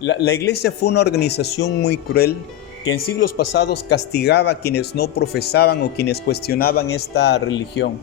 La iglesia fue una organización muy cruel que en siglos pasados castigaba a quienes no profesaban o quienes cuestionaban esta religión.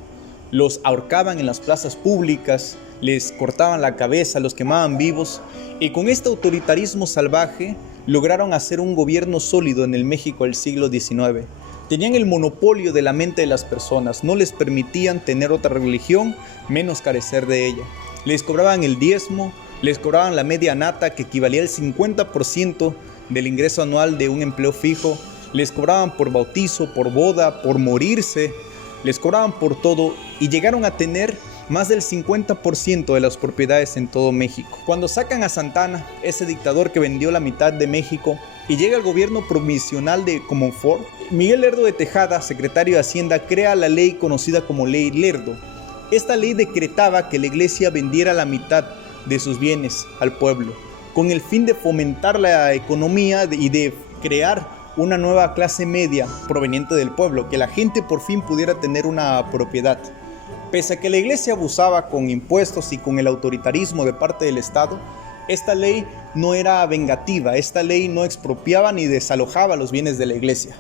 Los ahorcaban en las plazas públicas, les cortaban la cabeza, los quemaban vivos, y con este autoritarismo salvaje lograron hacer un gobierno sólido en el México del siglo XIX. Tenían el monopolio de la mente de las personas, no les permitían tener otra religión, menos carecer de ella. Les cobraban el diezmo, les cobraban la media nata, que equivalía al 50% del ingreso anual de un empleo fijo, les cobraban por bautizo, por boda, por morirse, les cobraban por todo y llegaron a tener más del 50% de las propiedades en todo México. Cuando sacan a Santana, ese dictador que vendió la mitad de México, y llega el gobierno provisional de Comonfort, Miguel Lerdo de Tejada, secretario de Hacienda, crea la ley conocida como Ley Lerdo. Esta ley decretaba que la iglesia vendiera la mitad de sus bienes al pueblo, con el fin de fomentar la economía y de crear una nueva clase media proveniente del pueblo, que la gente por fin pudiera tener una propiedad. Pese a que la iglesia abusaba con impuestos y con el autoritarismo de parte del Estado, esta ley no era vengativa, esta ley no expropiaba ni desalojaba los bienes de la iglesia.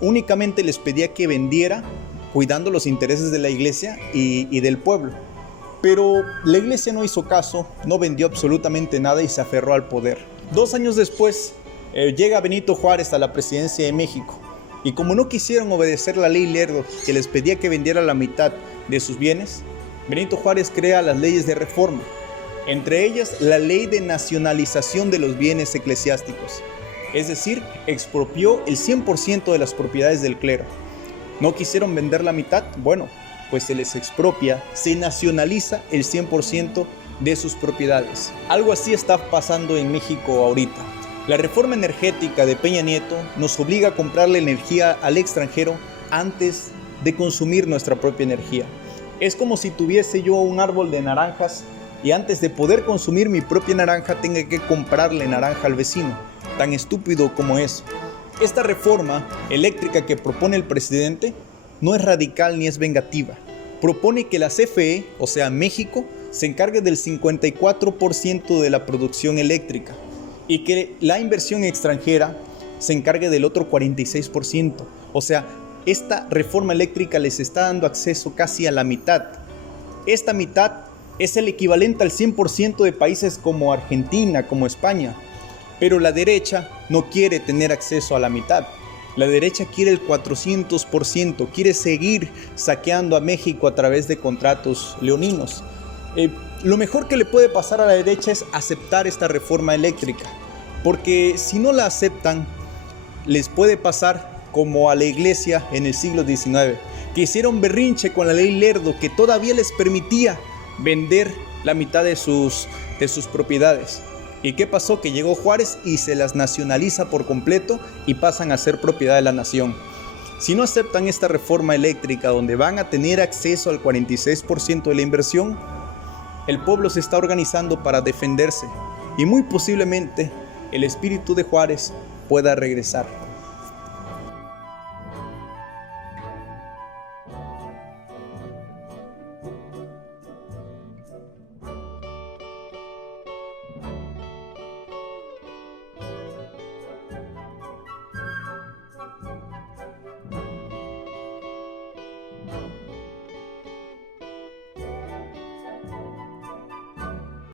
Únicamente les pedía que vendiera, cuidando los intereses de la iglesia y del pueblo. Pero la iglesia no hizo caso, no vendió absolutamente nada y se aferró al poder. 2 años después, llega Benito Juárez a la presidencia de México. Y como no quisieron obedecer la ley Lerdo, que les pedía que vendiera la mitad de sus bienes, Benito Juárez crea las leyes de reforma. Entre ellas, la ley de nacionalización de los bienes eclesiásticos. Es decir, expropió el 100% de las propiedades del clero. ¿No quisieron vender la mitad? Bueno, pues se les expropia, se nacionaliza el 100% de sus propiedades. Algo así está pasando en México ahorita. La reforma energética de Peña Nieto nos obliga a comprarle energía al extranjero antes de consumir nuestra propia energía. Es como si tuviese yo un árbol de naranjas y antes de poder consumir mi propia naranja tenga que comprarle naranja al vecino. Tan estúpido como eso. Esta reforma eléctrica que propone el presidente no es radical ni es vengativa. Propone que la CFE, o sea México, se encargue del 54% de la producción eléctrica y que la inversión extranjera se encargue del otro 46%. O sea, esta reforma eléctrica les está dando acceso casi a la mitad. Esta mitad es el equivalente al 100% de países como Argentina, como España. Pero la derecha no quiere tener acceso a la mitad. La derecha quiere el 400%, quiere seguir saqueando a México a través de contratos leoninos. Lo mejor que le puede pasar a la derecha es aceptar esta reforma eléctrica, porque si no la aceptan, les puede pasar como a la iglesia en el siglo XIX, que hicieron berrinche con la ley Lerdo, que todavía les permitía vender la mitad de sus propiedades. ¿Y qué pasó? Que llegó Juárez y se las nacionaliza por completo y pasan a ser propiedad de la nación. Si no aceptan esta reforma eléctrica donde van a tener acceso al 46% de la inversión, el pueblo se está organizando para defenderse y muy posiblemente el espíritu de Juárez pueda regresar.